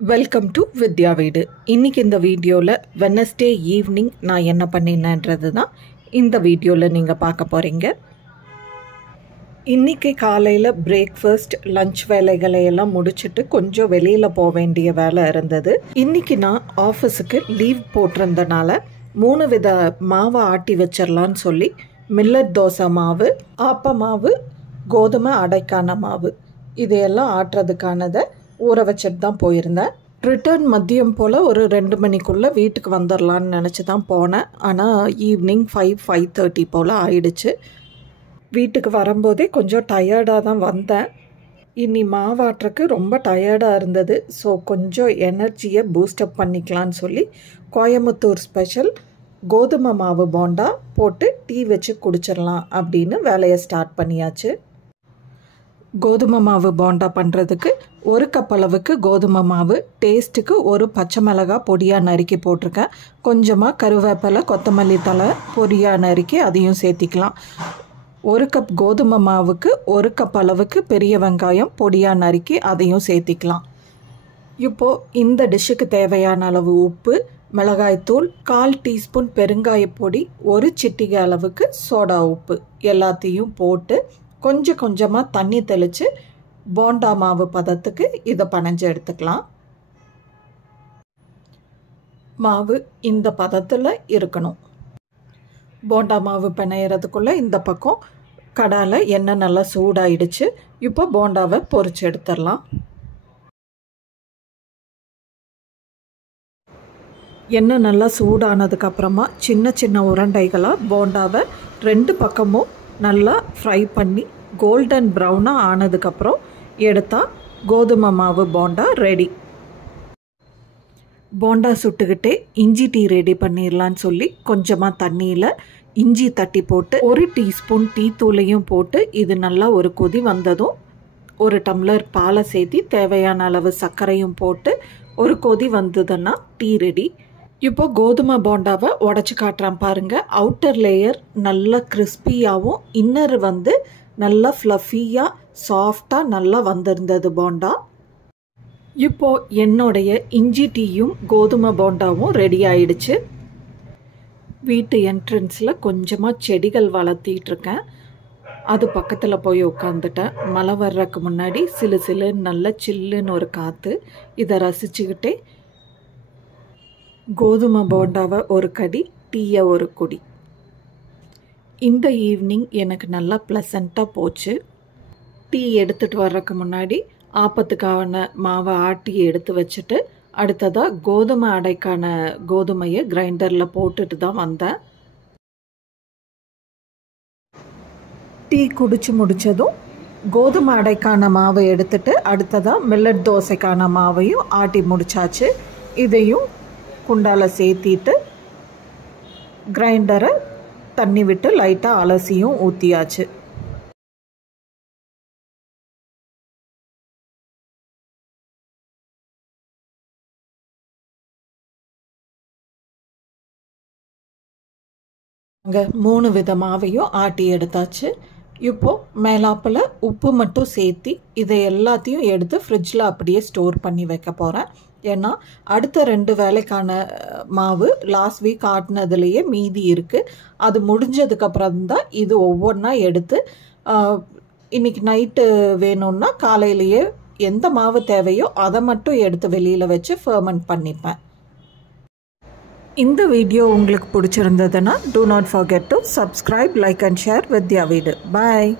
Welcome to வித்யா வீடு. இன்றைக்கி இந்த வீடியோவில் வெட்னஸ்டே ஈவினிங் நான் என்ன பண்ணினேன்றது தான் இந்த வீடியோவில் நீங்கள் பார்க்க போகிறீங்க. இன்றைக்கி காலையில் பிரேக்ஃபாஸ்ட் லஞ்ச் வேலைகளை எல்லாம் முடிச்சுட்டு கொஞ்சம் வெளியில் போக வேண்டிய வேலை இருந்தது. இன்றைக்கி நான் ஆஃபீஸுக்கு லீவ் போட்டிருந்தனால 3 வித மாவை ஆட்டி வச்சிடலான்னு சொல்லி மில்லட் தோசை மாவு, ஆப்ப மாவு, கோதுமை அடைக்கான மாவு இதையெல்லாம் ஆட்டுறதுக்கானதை ஊற வச்சுட்டு தான் போயிருந்தேன். ரிட்டர்ன் மதியம் போல் ஒரு 2 மணிக்குள்ளே வீட்டுக்கு வந்துடலான்னு நினச்சி தான் போனேன். ஆனால் ஈவினிங் 5:30 போல் ஆயிடுச்சு. வீட்டுக்கு வரும்போதே கொஞ்சம் டயர்டாக தான் வந்தேன். இனி மாவாட்டுறக்கு ரொம்ப டயர்டாக இருந்தது. ஸோ கொஞ்சம் எனர்ஜியை பூஸ்டப் பண்ணிக்கலான்னு சொல்லி கோயம்புத்தூர் ஸ்பெஷல் கோதுமை மாவு போண்டா போட்டு டீ வச்சு குடிச்சிடலாம் அப்படின்னு வேலையை ஸ்டார்ட் பண்ணியாச்சு. கோதுமை மாவு போண்டா பண்ணுறதுக்கு 1 கப் அளவுக்கு கோதுமை மாவு, டேஸ்ட்டுக்கு ஒரு பச்சை மிளகாய் பொடியாக நறுக்கி போட்டிருக்கேன். கொஞ்சமாக கருவேப்பிலை, கொத்தமல்லி தழை பொடியாக நறுக்கி அதையும் சேர்த்திக்கலாம். 1 கப் கோதுமை மாவுக்கு 1 கப் அளவுக்கு பெரிய வெங்காயம் பொடியாக நறுக்கி அதையும் சேர்த்திக்கலாம். இப்போது இந்த டிஷ்ஷுக்கு தேவையான அளவு உப்பு, மிளகாய்த்தூள், 1/4 டீஸ்பூன் பெருங்காயப்பொடி, 1 சிட்டிகை அளவுக்கு சோடா உப்பு எல்லாத்தையும் போட்டு கொஞ்சம் கொஞ்சமாக தண்ணி தெளித்து போண்டா மாவு பதத்துக்கு இதை பனைஞ்சு எடுத்துக்கலாம். மாவு இந்த பதத்தில் இருக்கணும். போண்டா மாவு பிணையிறதுக்குள்ளே இந்த பக்கம் கடாயில் எண்ணெய் நல்லா சூடாயிடுச்சு. இப்போ போண்டாவை பொரிச்சு எடுத்துடலாம். எண்ணெய் நல்லா சூடானதுக்கப்புறமா சின்ன சின்ன உருண்டைகளாக போண்டாவை 2 பக்கமும் நல்லா ஃப்ரை பண்ணி கோல்டன் ப்ரௌனாக ஆனதுக்கப்புறம் எடுத்தால் கோதுமை மாவு போண்டா ரெடி. போண்டா சுட்டுக்கிட்டே இஞ்சி டீ ரெடி பண்ணிடலான்னு சொல்லி கொஞ்சமாக தண்ணியில் இஞ்சி தட்டி போட்டு 1 டீஸ்பூன் டீ தூளையும் போட்டு இது நல்லா ஒரு கொதி வந்ததும் 1 டம்ளர் பாலை சேர்த்தி தேவையான அளவு சர்க்கரையும் போட்டு ஒரு கொதி வந்ததுன்னா டீ ரெடி. இப்போ கோதுமை போண்டாவை உடச்சி காட்டுறேன் பாருங்கள். அவுட்டர் லேயர் நல்லா கிறிஸ்பியாகவும் இன்னர் வந்து நல்லா ஃப்ளஃபியாக சாஃப்டாக நல்லா வந்திருந்தது போண்டா. இப்போது என்னுடைய இஞ்சி டீயும் கோதுமை போண்டாவும் ரெடி ஆயிடுச்சு. வீட்டு என்ட்ரன்ஸில் கொஞ்சமாக செடிகள் வளர்த்திட்ருக்கேன். அது பக்கத்தில் போய் உட்காந்துட்டேன். மழை வர்றதுக்கு முன்னாடி சிலு சிலுன்னு நல்ல சில்லுன்னு ஒரு காற்று. இதை ரசிச்சுக்கிட்டே கோதுமை போண்டாவை ஒரு கடி, டீயை ஒரு குடி. இந்த ஈவினிங் எனக்கு நல்லா ப்ளசண்ட்டாக போச்சு. டீ எடுத்துகிட்டு வர்றதுக்கு முன்னாடி ஆப்பத்துக்கான மாவை ஆட்டி எடுத்து வச்சுட்டு அடுத்ததாக கோதுமை அடைக்கான கோதுமையை கிரைண்டரில் போட்டுட்டு தான் வந்தேன். டீ குடிச்சு முடித்ததும் கோதுமை அடைக்கான மாவை எடுத்துட்டு அடுத்ததாக மில்லட் தோசைக்கான மாவையும் ஆட்டி முடித்தாச்சு. இதையும் குண்டால சேர்த்திட்டு கிரைண்டரை தண்ணி விட்டு லைட்டாக அலசியும் ஊற்றியாச்சு. அங்கே 3 வித மாவையும் ஆட்டி எடுத்தாச்சு. இப்போது மேலாப்பில் உப்பு மட்டும் சேர்த்தி இதை எல்லாத்தையும் எடுத்து ஃப்ரிட்ஜில் அப்படியே ஸ்டோர் பண்ணி வைக்க போகிறேன். ஏன்னா அடுத்த 2 வேலைக்கான மாவு லாஸ்ட் வீக் ஆட்டினதுலேயே மீதி இருக்குது. அது முடிஞ்சதுக்கப்புறம் தான் இது ஒவ்வொன்றா எடுத்து இன்றைக்கி நைட்டு வேணும்னா காலையிலேயே எந்த மாவு தேவையோ அதை மட்டும் எடுத்து வெளியில் வச்சு ஃபர்மெண்ட் பண்ணிப்பேன். இந்த வீடியோ உங்களுக்கு பிடிச்சிருந்ததுன்னா do not forget to subscribe, like and share வித்யா வீடு. Bye.